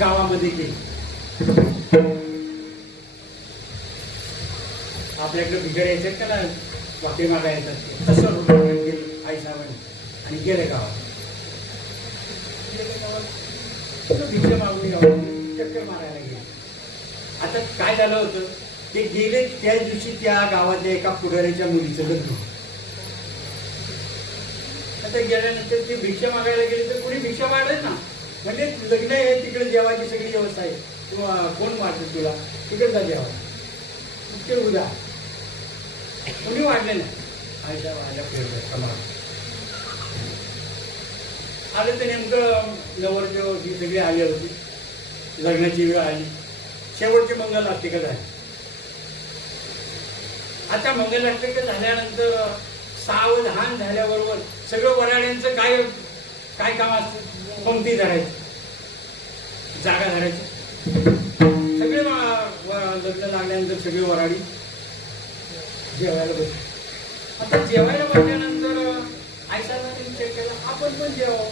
गावामध्ये गेली. आपल्याकडे भिकार यायचं का ना, भाकरी मागायचं तसं गेलं आई साहेबांनी आणि गेले गावात. भिक्षा मागून चक्कर मारायला गेले. आता काय झालं होतं, ते गेले त्या दिवशी त्या गावातल्या एका पुढाऱ्याच्या मुलीचं लग्न. आता गेल्यानंतर ते भिक्षा मागायला गेले तर कोणी भिक्षा मागत ना, म्हणजे लग्न आहे तिकडे जेवायची सगळी व्यवस्था आहे, किंवा कोण मारतो तुला तिकडे जा जेवा, तिकडे उद्या कोणी वाढले नाही. आयच्या वाढल्या फिरलं आलं तर नेमकं नवरदेव ही सगळी आली होती. लग्नाची वेळ आली, शेवटची मंगलाष्टका झाली. आता मंगलाष्टका झाल्यानंतर सावधान झाल्याबरोबर सगळं वराड्यांचं काय काय काम असतं, पंक्ती धरायची, जागा धरायची. सगळे लग्न लागल्यानंतर सगळी वराडी जेवायला बसली. आता जेवायला बसल्यानंतर आयसाला चेक केला, आपण पण जेवावं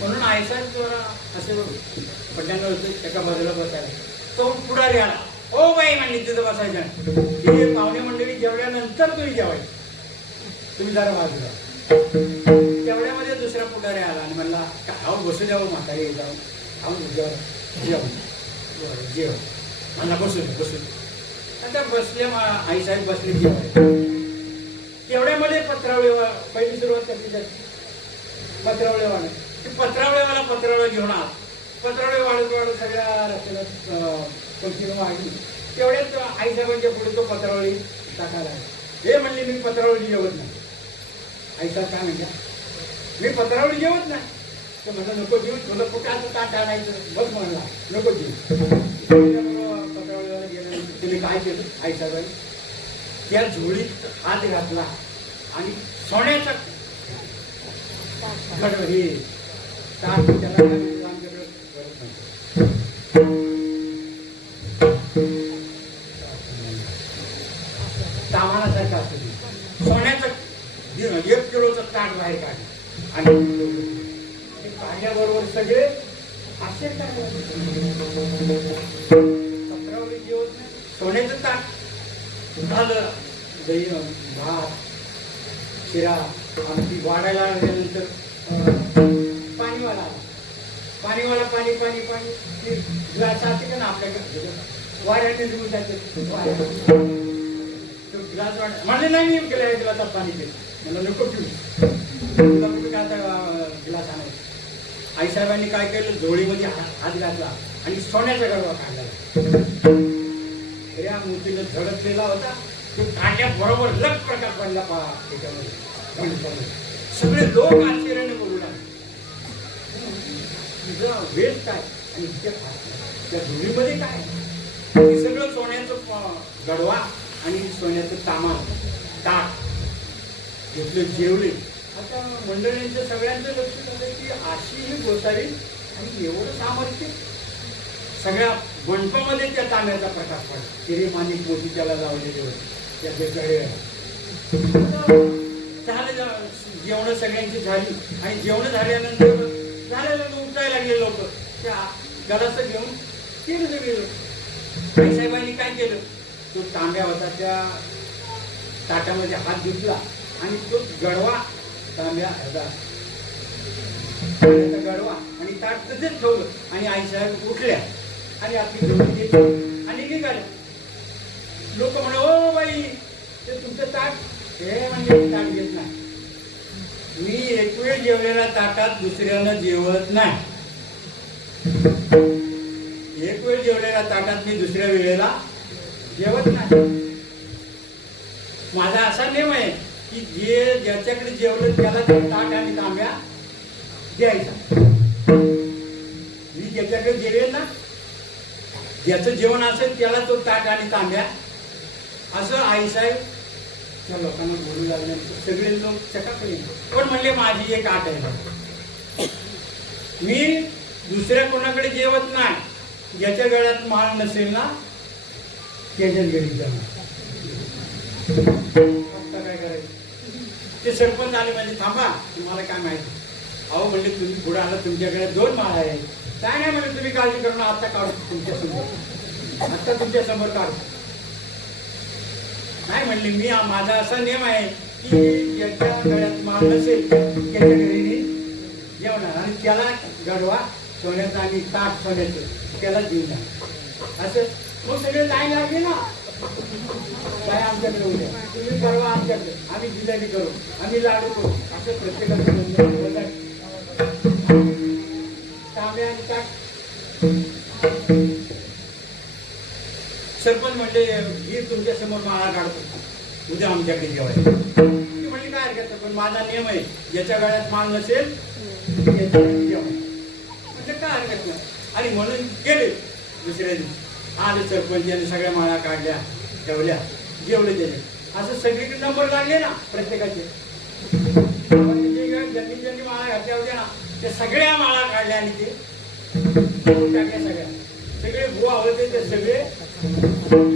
म्हणून आयसा जरा असे पड्यांना होते एका बाजूला बसायला. तो पुढारी आला, ओ बाई म्हणली तिथं बसायचं, हे पाहुणे मंडळी जेवल्यानंतर तुम्ही जेवायचं, तुम्ही जरा बाजूला. तेवढ्यामध्ये दुसरा पुढारी आला आणि म्हणला, खाऊन बसू द्यावं म्हातारी, जाऊन खाऊन जेव जेव म्हणला, बसू दे बसू दे. आता बसले आईसाहेब बसले जेवायला. तेवढ्यामध्ये पत्रावळे पहिली सुरुवात करते त्याची पत्रावळेवाला. ते पत्रावळेवाला पत्रावळे घेऊन आला. पत्रावळे वाढत वाढत सगळ्या रस्त्याला पंक्तीनं वाढली. तेवढ्यात आईसाहेबांच्या पुढे तो पत्रावळी टाकायला. हे म्हणले, मी पत्रावळी जेवत नाही. आईसाहेब काय म्हणल्या, मी पत्रावळी जेवत नाही. तर म्हणलं, नको जेवू, तुला कुठे असं ताट आणायचं, बस म्हणला, नको जेवू. पत्रावळीवाला गेल्यानंतर तुम्ही काय केलं, आईसाहेबांनी त्या झोळीत हात घातला आणि सोन्याचा हे ताट त्याला सामानासारखं असतं, सोन्याचं 1 किलोचं ताट बाहेर काढलं आणि काढल्याबरोबर सगळे असे पत्रावळी जेवत नाही, सोन्याचं ताट झालं. दही भात शिरा आमची वाढायला लागल्यानंतर पाणीवाला आला. पाणीवाला पाणी पाणी पाणी ग्लास असते का ना आपल्याकडे, वाऱ्याने देऊन जायचं. तो ग्लास वाढ म्हणले, नाही मी गेल्या ग्लासात पाणी पिलं. मला नको पिऊ, तुला कुठे काय ग्लास आणायचं. आईसाहेबांनी काय केलं, झोळीमध्ये हात घातला आणि सोन्याचा गरबा काढला. या मूर्तीने झडकलेला होता. तो काढल्याबरोबर लग प्रकार पडला त्याच्यामध्ये. सगळे लोक आश्चर्याने बोलू लागले, तुझं वेळ काय आणि त्या धुळीमध्ये काय. सगळं सोन्याचं गडवा आणि सोन्याचं सामान ताट घेतलं, जेवले. आता मंडळींचं सगळ्यांचं लक्ष झालं की अशी ही गोसावी आणि एवढं सामर्थ्य. सगळ्या मंडपामध्ये त्या तांब्याचा प्रकाश पडला. हिरे माणिक मोती त्याला लावलेले होते त्याच्याकडे. झालं जेवण सगळ्यांची झाली आणि जेवण झाल्यानंतर झालेलं उठायला लागले लोक. त्या गलास घेऊन केलं गेलो. आईसाहेबांनी काय केलं, तो तांब्या होता त्या ताटामध्ये हात घेतला आणि तो गडवा तांब्या गडवा आणि ताट तसेच ठेवलं आणि आईसाहेब उठल्या आणि आपली जोडी घेतली आणि निघाले. लोक म्हणे, ओ बाई ते तुमचं ताट. हे म्हणजे ताट घेत नाही, मी एक वेळ जेवलेल्या ताटात दुसऱ्यानं जेवत नाही. एक वेळ जेवलेल्या ताटात मी दुसऱ्या वेळेला जेवत नाही. माझा असा नियम आहे की जे ज्याच्याकडे जेवलं त्याला ते ताट आणि तांब्या द्यायचा. मी ज्याच्याकडे जेवेल ना, ज्याचं जेवण असेल त्याला तो ताट आणि तांब्या. असं आईसाहेब त्या लोकांना बोलू लागल्यानंतर सगळे लोक चकाकले. पण म्हणले, माझी एक आट आहे, मी दुसऱ्या कोणाकडे जेवत नाही. ज्याच्या गळ्यात माळ नसेल ना त्याच्याच घरी जाणार. आता काय करायचं. ते सरपंच आले म्हणजे, थांबा, तुम्हाला काय माहिती, अहो म्हणले तुम्ही पुढे आला, तुमच्याकडे 2 माळा आहे. काय नाही म्हणले, तुम्ही काळजी करून आता काढतो तुमच्या समोर, आता तुमच्या समोर काढतो. नाही म्हणले, मी माझा असा नियम आहे की ज्याच्या गळ्यात माळ नसेल त्याच्या घरी जेवणार, आणि त्याला गडवा सोन्याचं आणि ताट सोन्याचं त्याला देऊ द्या. असं मग सगळे लाईन लागले ना, काय आमच्याकडे उद्या, तुम्ही परवा आमच्याकडे, आम्ही जिलेबी करू, आम्ही लाडू करू, असं प्रत्येकाचं तांबे आणि ताट. सरपंच म्हणले, ही तुमच्या समोर माळा काढतो, उद्या आमच्याकडे जेवायला. ती म्हणली काय हरकत, पण माझा नियम आहे, ज्याच्या गळ्यात माळ नसेल त्याच्या घरी जेवायला. म्हणजे काय हरकत नाही. आणि म्हणून गेले. दुसऱ्या दिवशी आले सरपंच, यांनी सगळ्या माळा काढल्या, ठेवल्या, जेवले त्याचे. असं सगळीकडे नंबर लागले ना प्रत्येकाचे. ज्यांनी माळा घातल्या होत्या ना, त्या सगळ्या माळा काढल्या आणि ते टाकल्या. सगळे बुवा होते ते सगळे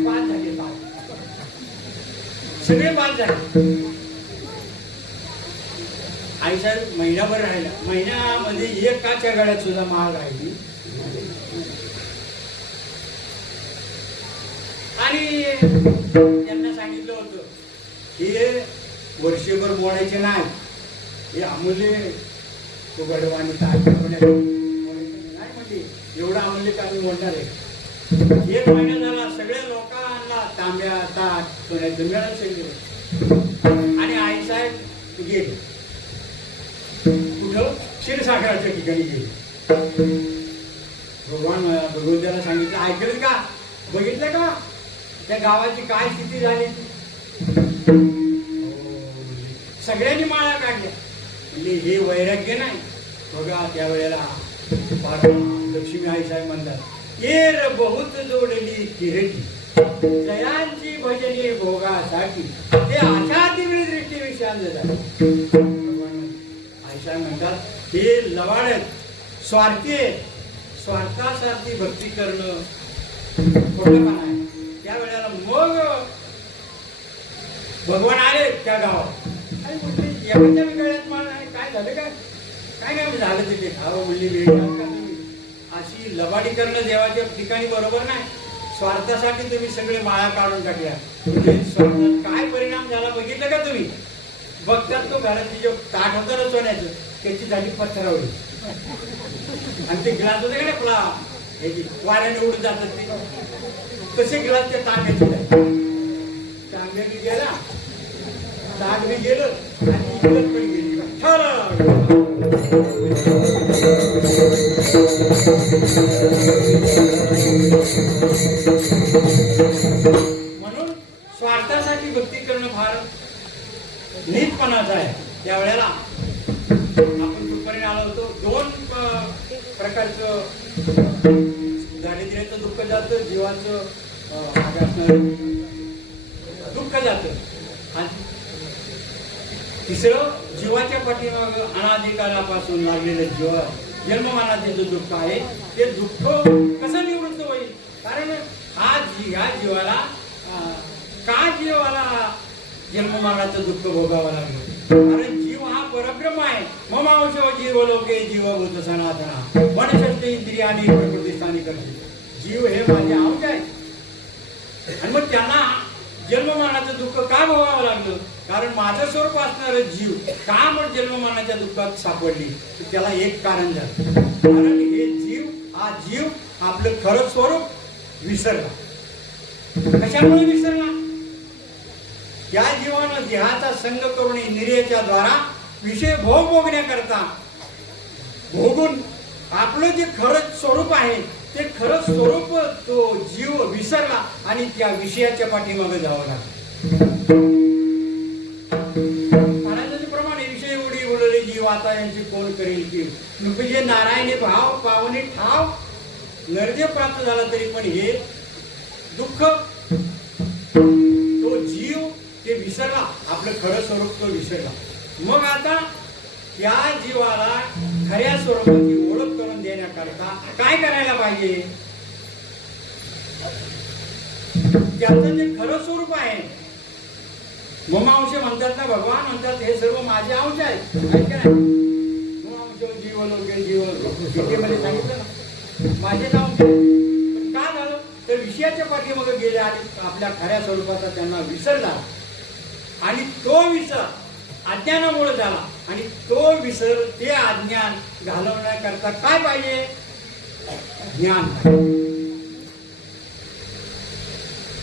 5 झाले. 5 सगळे 5 झाले. आई साहेब महिनाभर राहिला. महिन्यामध्ये एकाच्या गळ्यात सुद्धा माळ राहिली. आणि त्यांना सांगितलं होतं हे वर्षभर मोडायचे नाही, हे अमूल्य तो गडवा आणि ताट नाही म्हणले, एवढा अमूल्य का मी मोडणार आहे. 1 महिना झाला, सगळ्या लोकांना तांब्या ताट सोन्याचं मिळालं सगळं. आणि आईसाहेब गेले कुठं, क्षीरसागराच्या ठिकाणी गेले. भगवंताला सांगितलं, ऐकलं का, बघितलं का त्या गावाची काय स्थिती झाली. सगळ्यांनी माळा काढल्या. म्हणजे हे वैराग्य नाही बघा. त्यावेळेला लक्ष्मी आई साहेब म्हणतात, येर बहुत जोडली किरटी जयांची भजनी भोगासाठी, ते आशा तीव्र दृष्टी विषांत झाले. आई साहेब म्हणतात, हे लवाड स्वार्थी, स्वार्थासारखी भक्ती करणं खोटंपणा आहे. त्यावेळेला मग भगवान आले त्या गावात. आणि म्हटले, एवढ्या गळ्यात माळ नाही, काय झालं का, काय काय झालं तिथे, खावं मुली वेळ अशी लबाडी करणं देवाच्या ठिकाणी बरोबर नाही. स्वार्थासाठी तुम्ही सगळे माळा काढून टाकल्या. स्वार्थात काय परिणाम झाला बघितलं का तुम्ही. बघतात तो घराची जो ताट होतं ना सोन्याचं, त्याची झाली पत्थरावली. आणि ते ग्लास होते का आपला वाऱ्याने उडत जातात ते, तसे ग्लास त्या तांब्याचे. तांब्या बी गेला, ताट बी गेलं, आणि इकडत पण गेली. म्हणून स्वार्थासाठी भक्ती करणं फार नीचपणाचं आहे. त्यावेळेला आपण कुठपर्यंत आलो होतो, 2 प्रकारचं दारिद्र्याचं दुःख जातं, जीवाचं दुःख जातं, आणि तिसरं जीवाच्या पाठीमाग अनाधिकारापासून लागलेलं जीव जन्ममानाचे जो दुःख आहे, ते दुःख कसं निवृत्त होईल. कारण ह्या जीवाला जन्ममानाचं दुःख भोगावं लागलं. कारण जीव हा परब्रह्म आहे. ममांशो जीव लोके जीवभूत सनातना मनशक्ती इंद्रियानी प्रकृतीस्थानी करते. जीव हे माझे अंश आहे. आणि मग त्यांना जन्ममानाचं दुःख का भोगावं लागलं. कारण माझं स्वरूप असणारं जीव का मग जन्ममानाच्या दुःखात सापडली, तर त्याला एक कारण झालं. कारण हे जीव आपलं खरं स्वरूप विसरला. कशामुळे विसरला. त्या जीवानं देहाचा संग करून इंद्रियाच्या द्वारा विषय भोग भोगण्याकरता भोगून आपलं जे खरं स्वरूप आहे ते खरं स्वरूप तो जीव विसरला आणि त्या विषयाच्या पाठीमागे जावं लागलं. महाराजांच्या प्रमाणे विषय उडी उडले जीव आता यांची कोण करेल की जे नारायणी भाव पावने ठाव नरदेव प्राप्त झाला तरी पण हे दुःख तो जीव ते विसरला. आपलं खरं स्वरूप तो विसरला. मग आता त्या जीवाला खऱ्या स्वरूपाची ओळख करून देण्याकरता काय करायला पाहिजे. त्याचं जे खरं स्वरूप आहे, ममांश म्हणतात ना, भगवान म्हणतात हे सर्व माझे अंश आहेत. ममांश लोके जीव गीतेमध्ये सांगितलं ना, माझे नाव पण का झालं तर विषयाच्या पाठीमागे गेले आणि आपल्या खऱ्या स्वरूपाचा त्यांना विसर झाला आणि तो विसर अज्ञानामुळे झाला आणि तो विसर ते अज्ञान घालवण्याकरता काय पाहिजे? ज्ञान पाहिजे.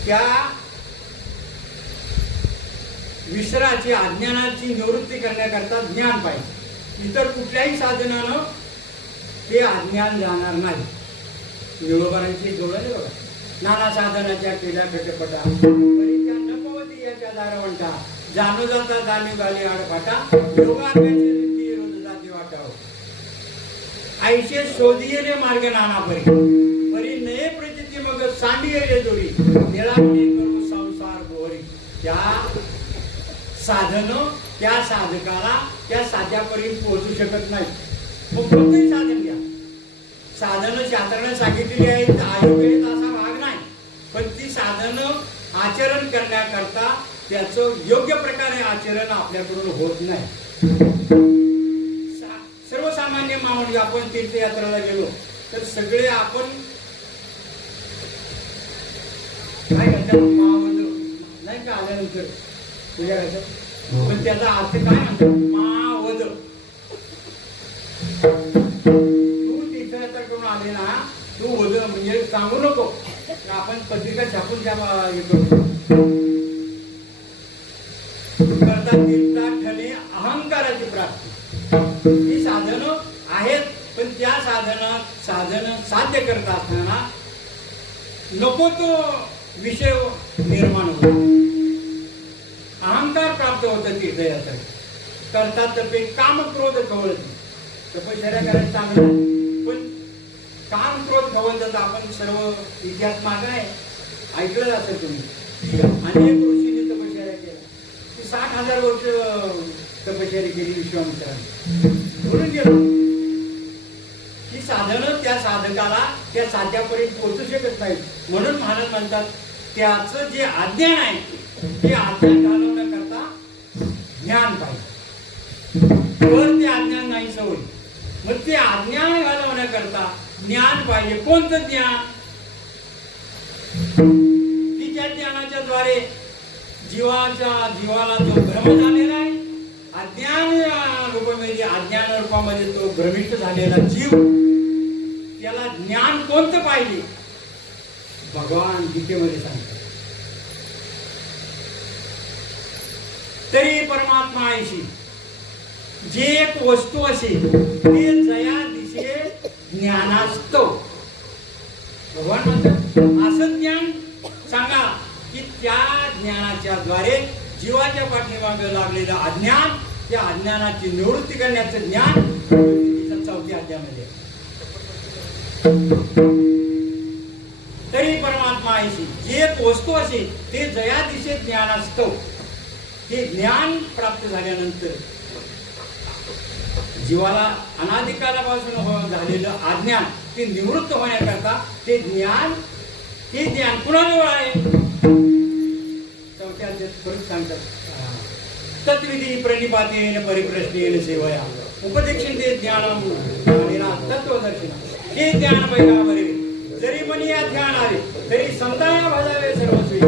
त्या विसराची अज्ञानाची निवृत्ती करण्याकरता ज्ञान पाहिजे. इतर कुठल्याही साधनानं ते अज्ञान जाणार नाही. निळोबारांची जोडले बघा, नाना साधनाच्या केल्या घटपटा तरी त्या नपवती याच्या दारवंटा जाणू जाता जाणी गाली आडफाटा योगाभ्यासी रिद्धी रोज जाती वाटाव आईशे शोधियेले मार्ग नाना परी नये प्रचिती मग सांडियेले जोडी निळावणे करू संसार गोरी. त्या साधन त्या साधकाला त्या साध्यापर्यंत पोहोचू शकत नाही. मग कोणतंही साधन घ्या, साधनं शास्त्राने सांगितलेली आहेत, आयुर्वेद असा भाग नाही, पण ती साधनं आचरण करण्याकरता त्याचं योग्य प्रकारे आचरण आपल्याकडून होत नाही. सर्वसामान्य माणूस आपण तीर्थयात्रेला गेलो तर सगळे आपण काय म्हणतात नाही का आल्यानंतर तुझ्या पण त्याचा अर्थ काय म्हणतात? मावद. तू तीर्थयात्रा करून आले ना, तू वद म्हणजे सांगू नको. आपण पत्रिका छापून त्या करता तीर्थाटने अहंकाराची प्राप्ती. ही साधनं आहेत, पण त्या साधन साध्य करत असताना नको तो विषय निर्माण होतो. अहंकार प्राप्त होतं तीर्थयात्रा करतात तर ते काम क्रोध खवळत. तपश्चर्या करायचं चांगलं, पण काम क्रोध खवळतात. आपण सर्व इतिहास माग आहे, ऐकलं असेल तुम्ही, अनेक ऋषींनी तपश्चर्या केल्या. 60,000 वर्ष तपश्चर्या केली विश्वामित्राने. बोलून गेलो की साधनं त्या साधकाला त्या साध्यापर्यंत पोहोचू शकत नाही. म्हणून महाराज म्हणतात त्याचं जे अज्ञान आहे ते अज्ञान घालवण्याकरता ज्ञान पाहिजे. तर ते अज्ञान नाही होईल. मग ते अज्ञान घालवण्याकरता ज्ञान पाहिजे. कोणतं ज्ञान? की ज्या ज्ञानाच्या द्वारे जीवाला जो भ्रम झालेला आहे, अज्ञान रूपामध्ये अज्ञान रूपामध्ये तो भ्रमिष्ट झालेला जीव, त्याला ज्ञान कोणतं पाहिजे? भगवान गीतेमध्ये सांगतात, तरी परमात्मा ऐशी जे एक वस्तू असेल ते जया दिशे ज्ञानास्तव. भगवान म्हणतात असं ज्ञान सांगा की त्या ज्ञानाच्या द्वारे जीवाच्या पाठीमागे लागलेलं अज्ञान, त्या अज्ञानाची निवृत्ती करण्याचं ज्ञान 4व्या अध्यायामध्ये. तरी परमात्मा ऐशी जे एक वस्तू असेल ते जया दिशे ज्ञान असतं. हे ज्ञान प्राप्त झाल्यानंतर जीवाला अनादिकालापासून झालेलं अज्ञान ते निवृत्त होण्याकरता ते ज्ञान कुणाजवळ आहे? 4व्या अध्यायात परत सांगतात, तत्विधी प्रणिपातेन परिप्रश्नेन सेवया उपदेक्षिते ज्ञानम तत्वदर्शना. हे ज्ञान पैगावरे जरी मनी या ध्यान आले तरी संताया भजावे सर्वस्वी.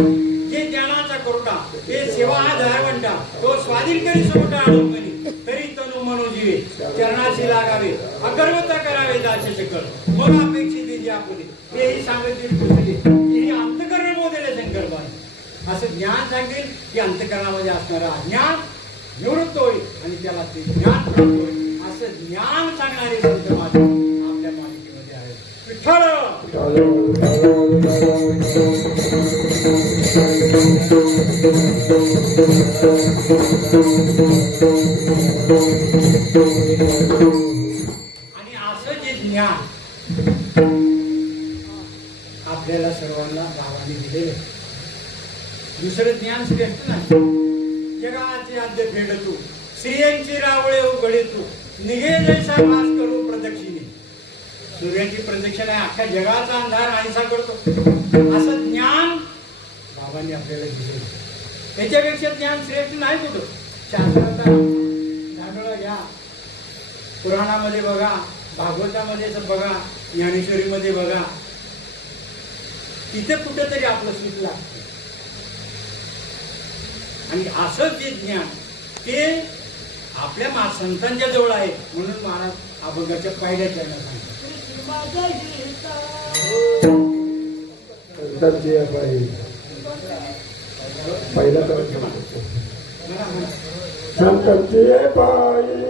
जे ज्ञानाचा कोरटा ते सेवा हा दयावंटा तो स्वाधीन करी सोटा आणून तरी तनु मनोजीवे चरणाशी लागावे अगर्वता करावे दाचे शकल मग अपेक्षित जे आपले हेही सांगितले पुस्तके ही अंतकरण मोदेले संकल्पाने. असं ज्ञान सांगेल की अंतकरणामध्ये असणारा ज्ञान निवृत्त होईल आणि त्याला ते ज्ञान प्राप्त होईल. असं ज्ञान सांगणारे संत माझे आपल्या मालिकेमध्ये आहेत. विठ्ठल आणि असं जे ज्ञान आपल्याला सर्वांना गावाने दिलेलं. दुसरं ज्ञान श्रेष्ठ नाही. जगाचे आद्य फेडतू स्त्रियांची रावळे उघडे तू निघे जैसा भास करू प्रदक्षिणे. सूर्याची प्रदक्षिणा आहे, अख्ख्या जगाचा अंधार नाहीसा करतो. असं ज्ञान बाबांनी आपल्याला दिलेलं. त्याच्यापेक्षा ज्ञान श्रेष्ठ नाही कुठं. शास्त्राचा धाडोळा घ्या, पुराणामध्ये बघा, भागवतामध्ये बघा, ज्ञानेश्वरीमध्ये बघा, तिथे कुठेतरी आपलं सुख लागतं. आणि असं जे ज्ञान ते आपल्या संतांच्या जवळ आहे. म्हणून महाराज अभंगाच्या पहिल्या त्यांना सांगतात पहिला संतांची पायी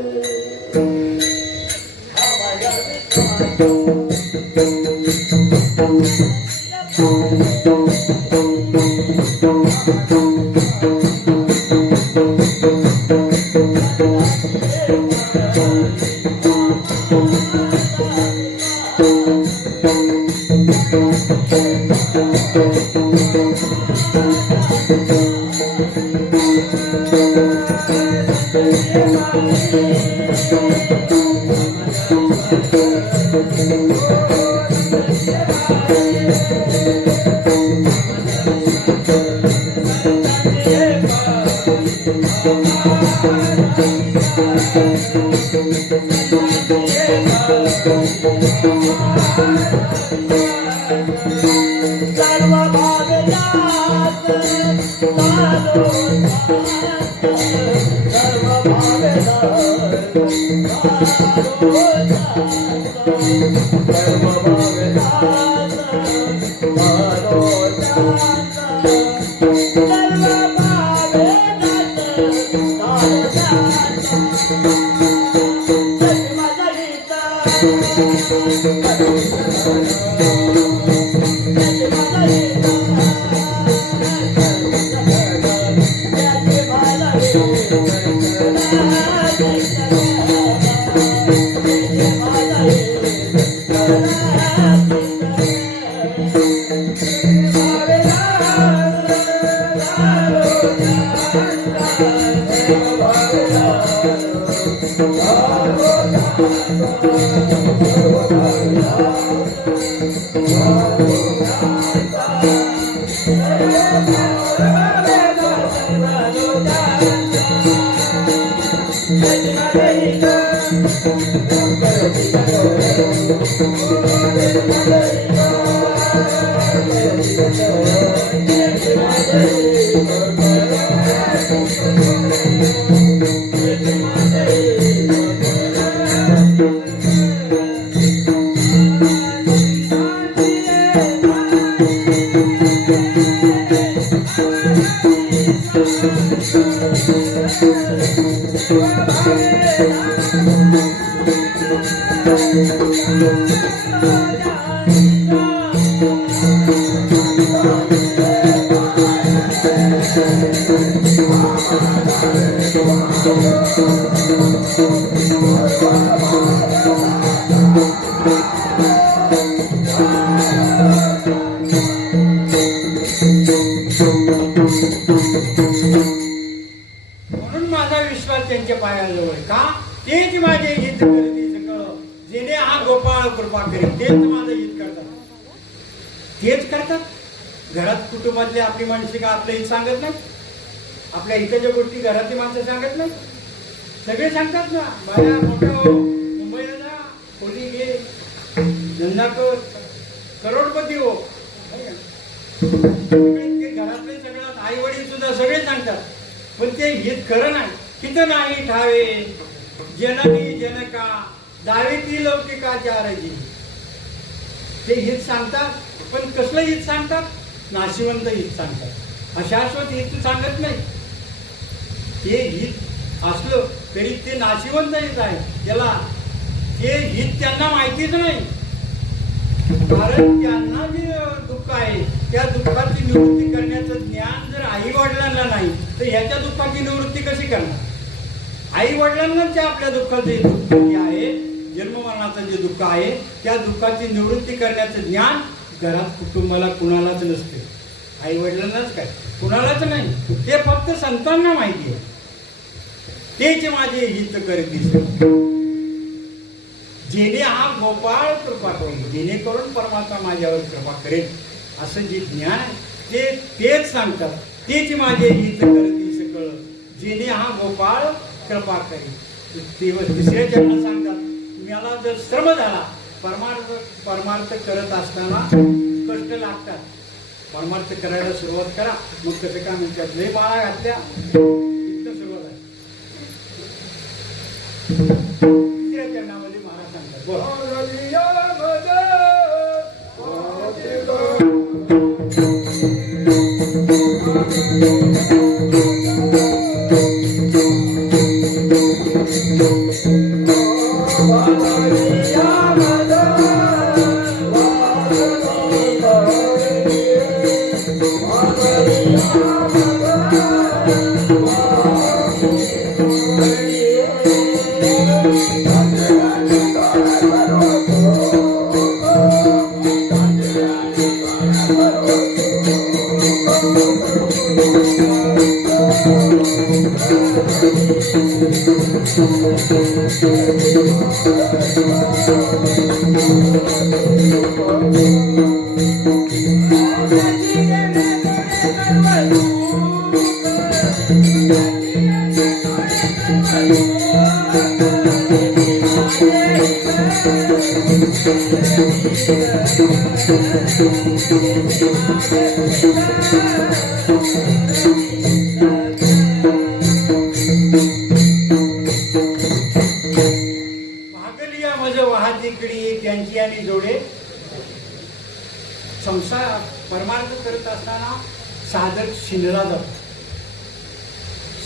म्हणून माझा विश्वास त्यांच्या पायाजवळ. का? तेच माझे हित करते सकळ, जेणे हा गोपाळ कृपा करेल. तेच माझं हित करतात. तेच करतात. घरात कुटुंबातले आपली माणसे का आपलं हित सांगत नाही? आपल्या हिताच्या गोष्टी घरातली माणसं सांगत नाही? सगळे सांगतात ना. बाया मोठं मुंबईला जा, खोली घे, धंदा कर, करोडपती हो. घरातले सगळं आई वडील सुद्धा सगळे सांगतात. पण ते हित खरं नाही. हित नाही ठावे जननी जनका दावे ती लौकिकाच्या रजी. ते हित सांगतात. पण कसलं हित सांगतात? नाशिवंत हित सांगतात. अशाश्वत हित सांगत नाही. ते हित असलं तरी ते नाशिवंत हित आहे. त्याला ते हित त्यांना माहितीच नाही. कारण त्यांना जे दुःख आहे त्या दुःखाची निवृत्ती करण्याचं ज्ञान जर आई वडिलांना नाही तर ह्याच्या दुःखाची निवृत्ती कशी करणार? आई वडिलांनाच आपल्या दुःखाचे दुःख जे आहे, जन्ममरणाचं जे दुःख आहे त्या दुःखाची निवृत्ती करण्याचं ज्ञान घरात कुटुंबाला कुणालाच नसते. आई वडिलांनाच काय, कुणालाच नाही. ते फक्त संतांना माहिती आहे. तेच माझे हित करतील जेणे हा गोपाळ कृपा करेल. जेणेकरून परमात्मा माझ्यावर कृपा करेल असं जे ज्ञान आहे तेच सांगतात. तेच माझे हित करती सकळ, जेणे हा गोपाळ कृपा करेल. ते तिसऱ्या चरणात सांगतात तुम्हाला जर श्रम झाला, परमार्थ करत असताना कष्ट लागतात. परमार्थ करायला सुरुवात करा, मग कसं काय म्हणतात, लय माळा घातल्या इथं सुरुवात आहे. तिसऱ्या चरणामध्ये महाराज सांगतात, बोला. भागलिया मज वाहतिकडी त्यांची आणि जोडे. संसार परमार्थ करत असताना साधक शिनला जातो,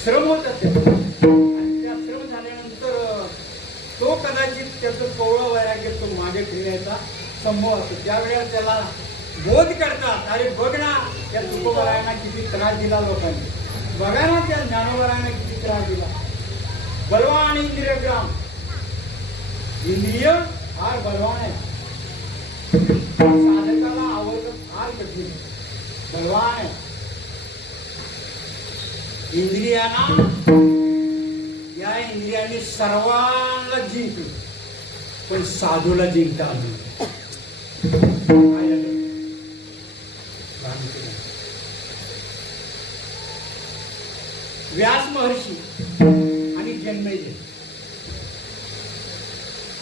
श्रम होतात त्याचे. आणि त्या श्रम झाल्यानंतर तो कदाचित त्याचं कोवळं वैराग्य तो मागे फिरण्याचा संभव असतो. त्यावेळेला त्याला बोध करतात, अरे बघ ना त्या तुकोबरायांना किती त्रास दिला लोकांनी, बघा ना त्या ज्ञानोबरायांना किती त्रास दिला. बलवान इंद्रियग्राम, इंद्रिय फार बलवान आहे, साधकाला आवडतं फार कठीण, बलवान आहे. इंद्रियांना, या इंद्रियांनी सर्वांना जिंकलं, पण साधूला जिंकता आलं. व्यास महर्षी आणि जन्मेजय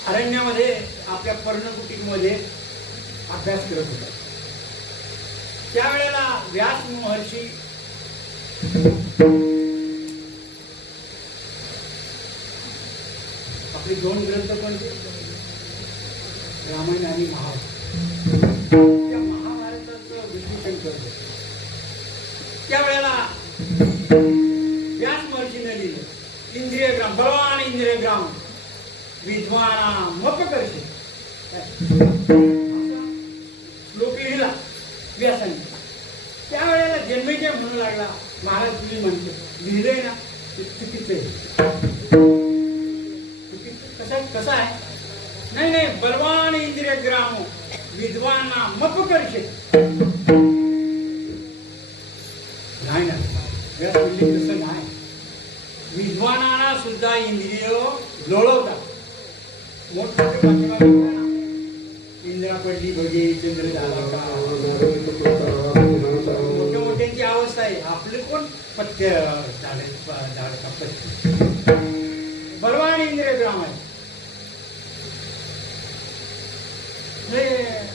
अरण्यामध्ये आपल्या पर्णकुटीमध्ये अभ्यास करत होता. त्यावेळेला व्यास महर्षी आपले दोन ग्रंथ कोणते, रामायण आणि महाभारत, त्या महाभारताचं विश्लेषण करतो. त्यावेळेला व्यास महर्षीने लिहिलं, इंद्रियग्राम, बलवान इंद्रियग्राम विद्वाना मपकर्षे, श्लोक लिहिला व्यासाने. त्यावेळेला जन्मेजय म्हणू लागला, महाराज तुम्ही म्हणते लिहिलंय ना ते चुकीचं आहे. कसं आहे? नाही नाही, बलवान इंद्रियग्राम विद्वाना मपकर्षे. नाही ना, व्यास म्हणले तसं नाही, विद्वानांना सुद्धा इंद्रिय लोळवतात. मोठमोठे पाठीमागे बघा ना, इंद्रा पडली बघी चंद्र झाला का, मोठ्या मोठ्यांची अवस्था आहे. आपले कोण पथ्य झाड का पथ्य. बलवान इंद्रियग्राम आहे.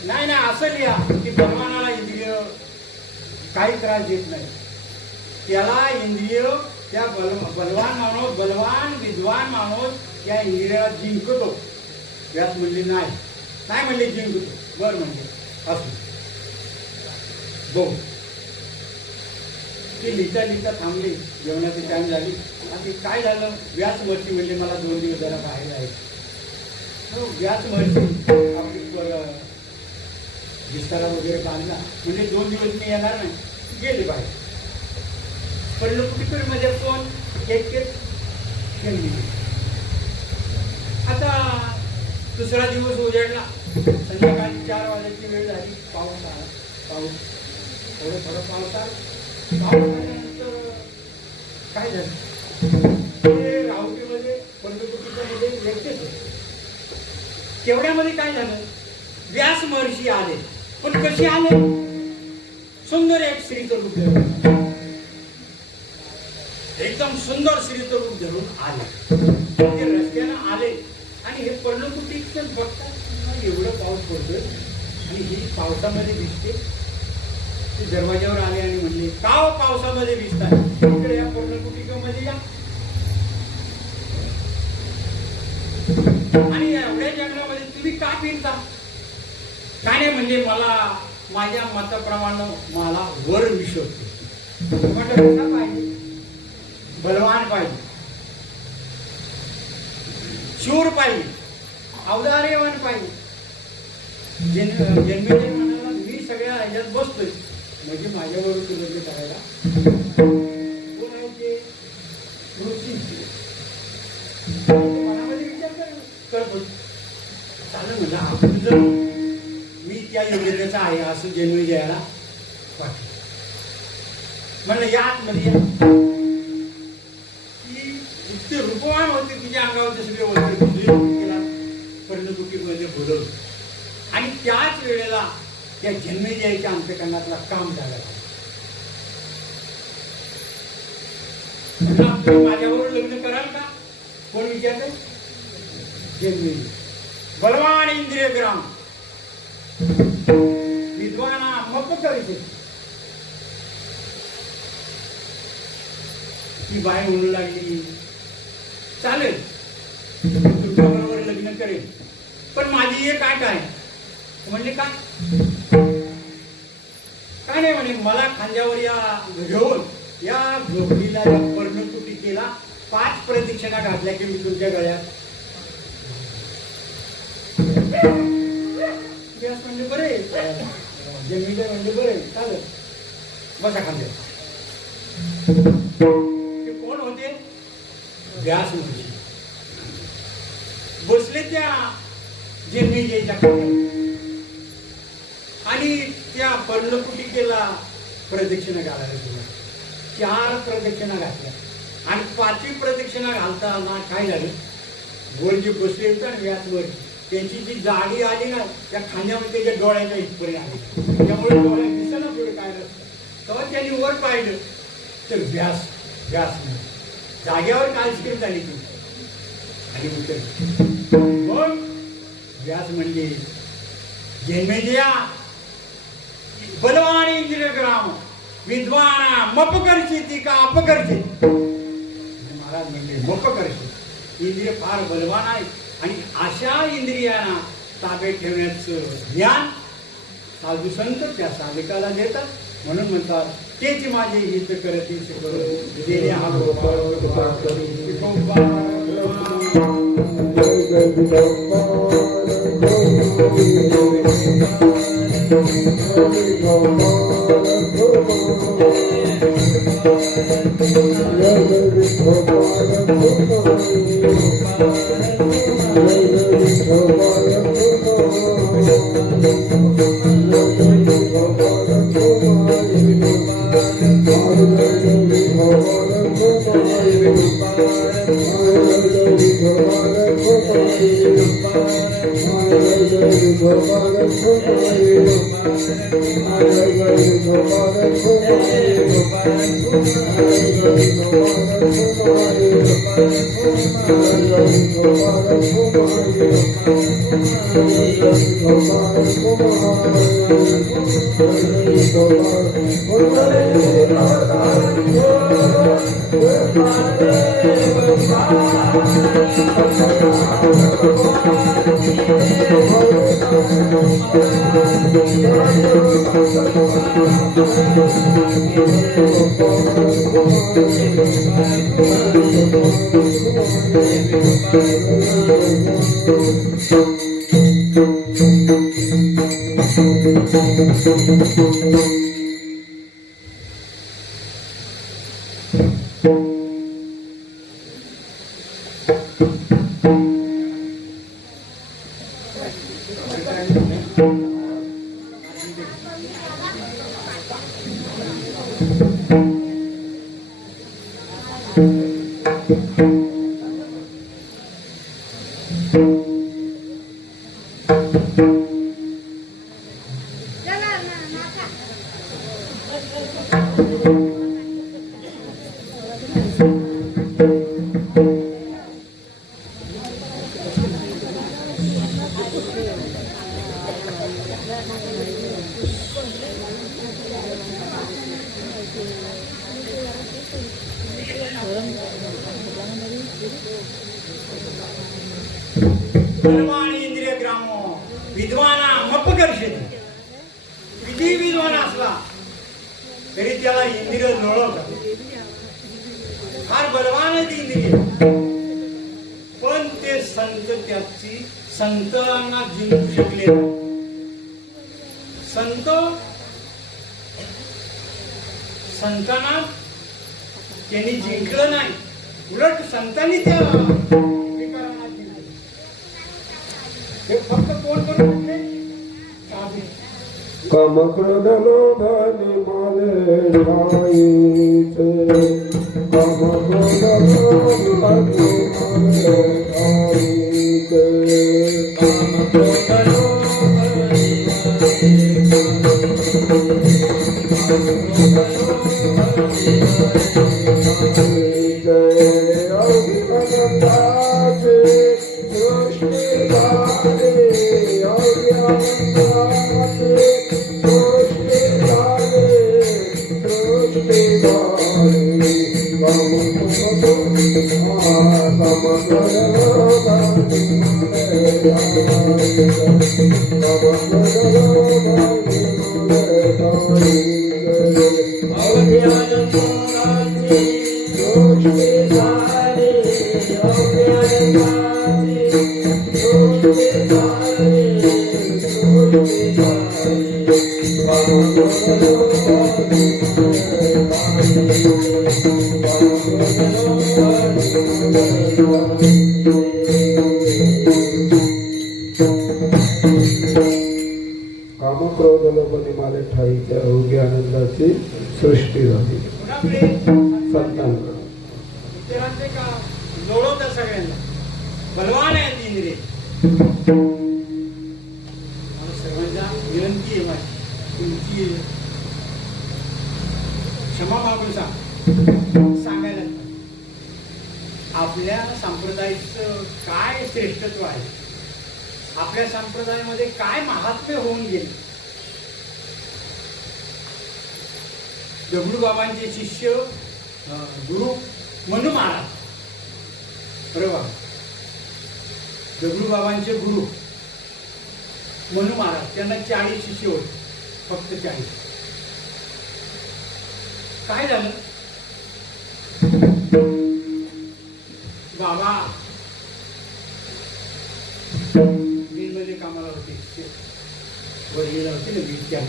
नाही नाही, असं लिहा की बलवानाला इंद्रिय काही त्रास देत नाही, त्याला इंद्रिय, त्या बलवान माणूस, बलवान विद्वान माणूस या इंद्रियाला जिंकतो. व्यास म्हणले नाही, नाही म्हणले जिंकतो. बर म्हणजे असं बघ. ते लिहिता लिहिता थांबले, जेवणाची टाइम झाली. आणि काय झालं, व्यास महर्षी म्हणले मला 2 दिवस जरा बाहेर जायचं. व्यास महर्षी आपली विस्तारा वगैरे बांधला, म्हणजे 2 दिवस मी येणार नाही, गेले बाहेर. पर्णकुटीमध्ये कोण एक गेली. आता दुसरा दिवस उजाडला, संध्याकाळी 4 वाजण्याची वेळ झाली. पाऊस आला, पाऊस थोडं पाऊस आला. पाऊस आल्यानंतर काय झालं, ते राहुटीमध्ये पर्णकुटीच्या मध्ये एकटेच होते. तेवढ्यामध्ये काय झालं, व्यास महर्षी आले. पण कशी आले, सुंदर एक स्त्रीचं रूप धरून, एकदम सुंदर स्त्रीचं रूप धरून आले. ते रस्त्यानं आले आणि हे पर्णकुटीचं बघतात किंवा एवढं पाऊस पडतोय आणि ही पावसामध्ये दिसते. ते दरवाज्यावर आले आणि म्हणले, का हो पावसामध्ये दिसतात, इकडे या पर्णकुटीमध्ये या. आणि एवढ्या जंगलामध्ये तुम्ही का फिरता? काय नाही म्हणजे मला माझ्या मताप्रमाणे मला वर विषवतो. म्हटलं कसा पाहिजे? बलवान पाहिजे, शूर पाहिजे, औदार्यवान पाहिजे. जन्मेजय म्हणाला, मी सगळ्या ह्याच्यात बसतोय म्हणजे माझ्याबरोबर तुला जे करायला कोण आहे ते ऋषी. मनामध्ये विचार कर चालेल म्हणलं, आपण जर मी त्या योग्यतेचा आहे असं जन्मेजयाला वाटलं. म्हणलं या आतमध्ये या. ती इतके रूपवान होते, तिच्या अंगावरचे सगळे वस्त्र पर्णकुटीमध्ये बोलवलं. आणि त्याच वेळेला त्या जन्मेजयाच्या अंतःकरणातला काम झाला. तुम्ही माझ्याबरोबर लग्न कराल का? कोण विचारते? जन्मेजय. बलवान इंद्रिय ग्राम, विद्वाना मग करायचे. ती बाय म्हणू लागली, चालेल तुझ्याबरोबर लग्न करेल, पण माझी एक अट आहे. म्हणले काय? काय नाही म्हणे, मला खांद्यावर या घेऊन या झोपडीला या पर्णकुटीला 5 प्रदक्षिणा घातल्या की मी तुमच्या गळ्यात. म्हणजे बरे जन्मीला म्हणजे बरे चालेल, बसा खांद्यावर. ते कोण होते? व्यास महर्षी बसले त्या जन्मेजयच्या खांद्यावर आणि त्या पर्णकुटीला प्रदक्षिणा घालायला सुरुवात. 4 प्रदक्षिणा घातल्या आणि 5वी प्रदक्षिणा घालताना काय झालं, वर जे बसले होते ना व्यासवर, त्यांची जी जाडी आली ना त्या खांद्यामध्ये त्याच्या डोळ्याच्या इथपर्यंत आली. त्यामुळे डोळ्यात दिसना पुढे काय नसतं. तेव्हा त्यांनी वर पाहिलं तर व्यास जाग्यावर काय स्थिर झाली ती आणि उतर. मग व्यास म्हणजे, जन्मेजया बलवान इंद्रिय ग्राम, विद्वाना मपकर्षिती का अपकर्षित. महाराज म्हणजे मपकर्षित, इंद्रिय फार बलवान आहे आणि अशा इंद्रियांना ताब्यात ठेवण्याचं ज्ञान साधू संत त्या साधकाला देतात. म्हणून म्हणतात, तेच माझे हित करती करू देणे हा वर्षाची किती विद्वान असला तरी त्याला इंद्रिय लोळवतात. फार बलवान आहे ती इंद्रिय, पण ते संत त्याची संतांना जिंकू शकले नाही. संतांना त्यांनी जिंकलं नाही, उलट संतांनी त्या विकारांना जिंकलं. हे फक्त कोण करू शकले? साधू. काम क्रोध लोभ माले ठाईचे, काम क्रोध लोभ माले ठाईचे, काम क्रोध लोभ ठाईच्या अवघी आनंदाची सृष्टी झाली. संतांना इतरांचे का लोळवतात सगळ्यांना. बलवान आहे ती इंद्रिय. सर्वांना विनंती आहे माझी, तुमची क्षमा मागून सांगायला आपल्या संप्रदायाचं काय श्रेष्ठत्व आहे, आपल्या संप्रदायामध्ये काय महात्म्य होऊन गेले. दगडू बाबांचे शिष्य गुरु मनु महाराज, बरोबर. दगडू बाबांचे गुरु मनु महाराज, त्यांना 40 शिष्य होते, फक्त 40. काय झालं? बाबा मिलमध्ये कामाला होते, वरलेला होते ना वीज त्या.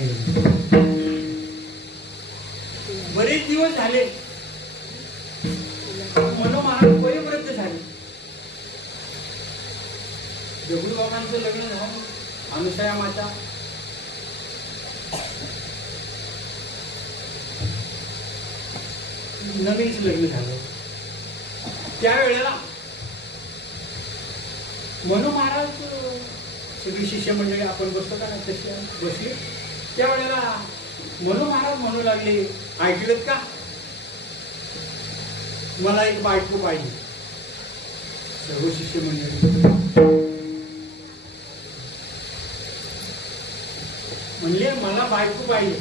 बरेच दिवस झाले मनु महाराज वयोवृद्ध झाले. दगडू बाबांचं लग्न झालं, अनुसया माता नवीनच लग्न झालं. त्यावेळेला मनु महाराज सगळी शिष्य मंडळी आपण बसतो का तशी बसली. त्यावेळेला मनु महाराज म्हणू लागले, ऐकलं का, मला एक बायको पाहिजे. सर्व शिष्य मंडळी म्हणले, मला बायको पाहिजे.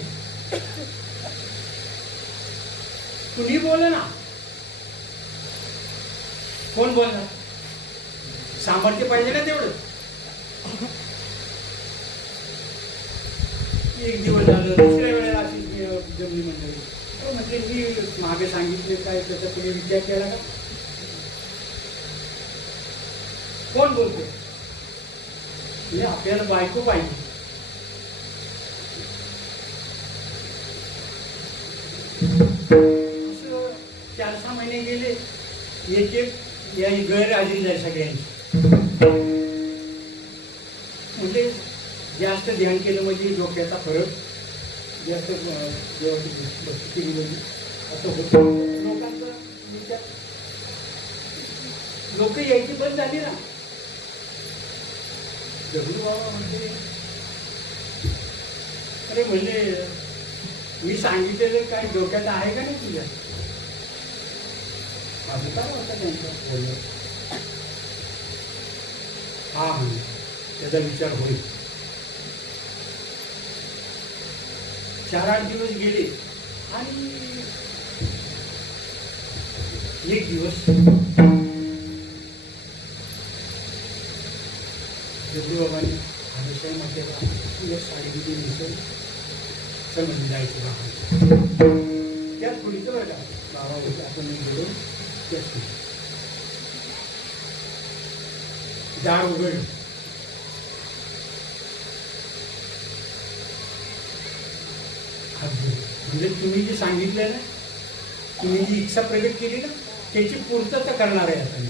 तुम्ही बोल ना. कोण बोलणार? सामर्थ्य पाहिजे ना तेवढं. एक दिवस झालं, दुसऱ्या वेळेला अशी जमली मंडळी. म्हणजे मी मागे सांगितले काय, त्याचा तुम्ही विचार केला का? कोण बोलते? म्हणजे आपल्याला बायको पाहिजे. असं 4-6 महिने गेले, एक गैरहाजरी झाली सगळ्यांची. म्हणजे जास्त ध्यान केलं म्हणजे डोक्याचा फरक जास्त केली म्हणजे असं होतं. लोकांचा विचार, लोक यायची बंद झाली ना. दगडू बाबा म्हणजे अरे म्हणजे मी सांगितलेलं काय डोक्यात आहे का नाही तुझ्या? असं काय होतं त्यांचं बोलणं. हा म्हणजे त्याचा विचार होईल. 4-8 दिवस गेले आणि एक दिवस दगडू बाबांनी अनुसया मातेला एक साडी दिली दिसेल तर म्हणजे जायचं बाबा त्याच खोलीचं बरं का बाबा होते आपण गेलो त्याच खोली दार उघडलं म्हणजे तुम्ही जे सांगितलंय ना तुम्ही जी इच्छा प्रगट केली ना त्याची पूर्तता करणार आहे आता मी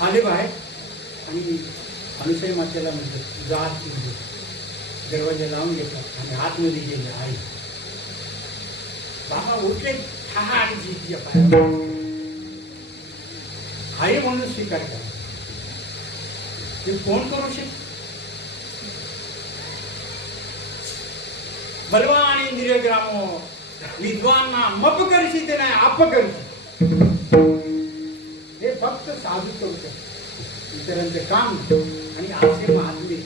आले बाहेर आणि अनुसय मातेला म्हणतात जा आतमध्ये दरवाजा लावून घेतात आणि आतमध्ये गेले आई बाबा उठले ठार जिच्या पाया आई म्हणून स्वीकार करा ते कोण करू शकते बलवान इंद्रिय ग्रामो विद्वांना मप करशी ते नाही अपकर्षी हे फक्त साधू करू शकते इतरांचं काम आणि असे महात्मे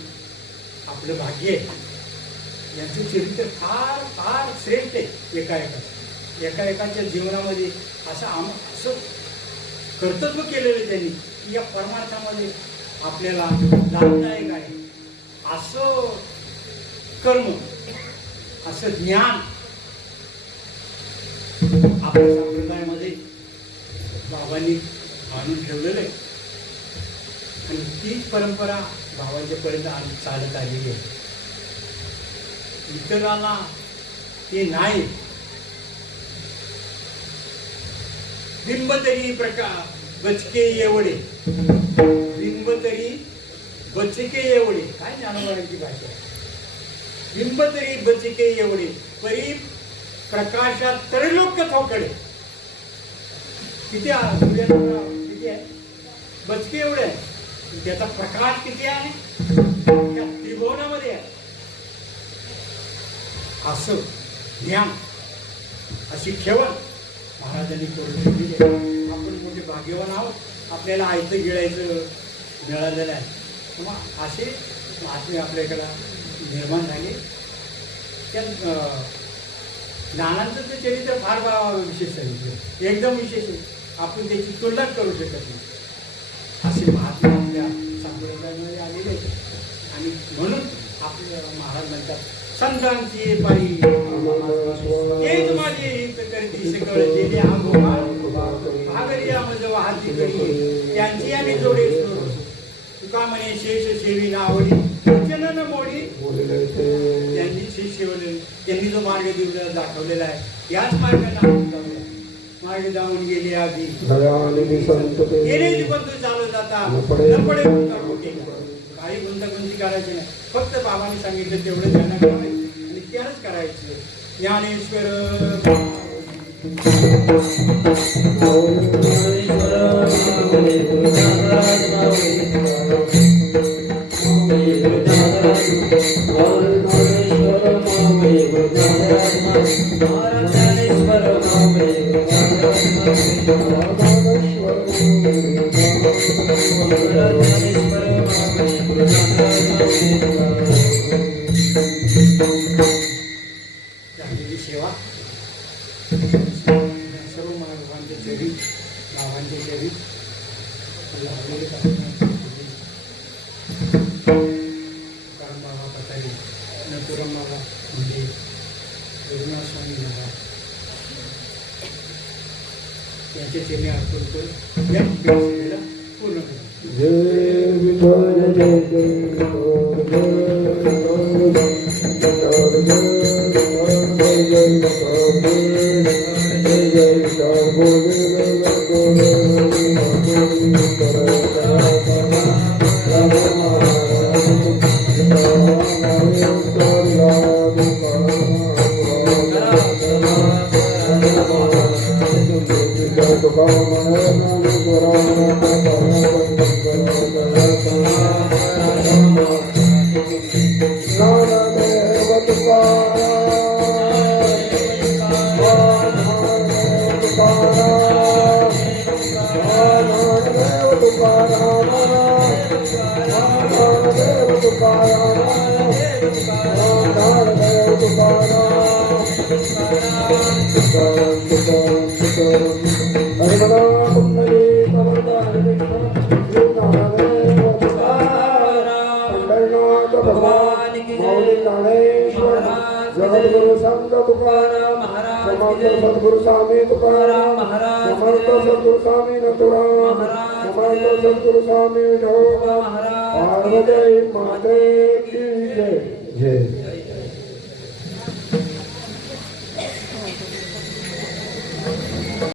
आपलं भाग्य आहे यांचं चरित्र फार फार श्रेष्ठ आहे एका एकाच्या जीवनामध्ये असं कर्तव्य केलेलं त्यांनी की या परमार्थामध्ये आपल्याला लाभदायक आहे असं कर्म असं ज्ञान आपल्या संप्रदायामध्ये बाबांनी आणून ठेवलेलं आहे आणि तीच परंपरा भावांच्या पर्यंत आम्ही चालत आलेली आहे इतरांना ते नाही बिंब तरी बचके एवढे बिंब तरी बचके एवढे काय ज्ञानोबाची भाषा आहे बिंब तरी बचके एवढे परी प्रकाशात त्रैलोक्य थोकडे किती किती आहे बचके एवढे आहे त्याचा प्रकाश किती आहे त्या त्रिभुवनामध्ये आहे असं ज्ञान अशी ठेवण महाराजांनी करून ठेवली आहे आपण मोठे भाग्यवान आहोत आपल्याला आयतं गिळायचं मिळालेलं आहे मग असे महात्मे आपल्याकडं निर्माण झाले त्या ज्ञानांचं ते चरित्र फार विशेष आहे एकदम विशेष आहे आपण त्याची तुलनाच करू शकत नाही असे महात्मा आपल्या संप्रदायामध्ये आलेले आणि म्हणून आपले महाराज म्हणतात संतांची पायी तेच माझे हित करती सकळ जेणे आंबोबा भागरी आमज वाहती करी त्यांची आणि जोडे तुका म्हणे शेष सेवी नावडी वचन न मोडी त्यांनी शेष सेवले त्यांनी जो मार्ग दिवसा दाखवलेला आहे याच मार्गाने मार्ग जाऊन गेले आधी गेले पण तू चालत जाता न पडे काही गुंतागुंती करायची नाही फक्त बाबांनी सांगितलं तेवढं त्यांना करायचं आणि त्यानंच करायचं ज्ञानेश्वर झालेली सेवा सर्व महाराजांच्या चरी बाबांच्या चरी लावलेले तुकाराम बाबा पतारी नथुराम बाबा म्हणजे रघुनाथ स्वामी महाराज त्यांच्या चरणी अर्पण करून या सेवेला पूर्ण करू जय विठ्ठल जय जय Hare जगद्गुरु संत तुकाराम महाराज की समर्थ जय. सद्गुरु स्वामी तुकाराम महाराज की समर्थ जय. सद्गुरु स्वामी नथुराम महाराज की समर्थ जय. सद्गुरु स्वामी विठोबा महाराज की पार्वती माते की जय जय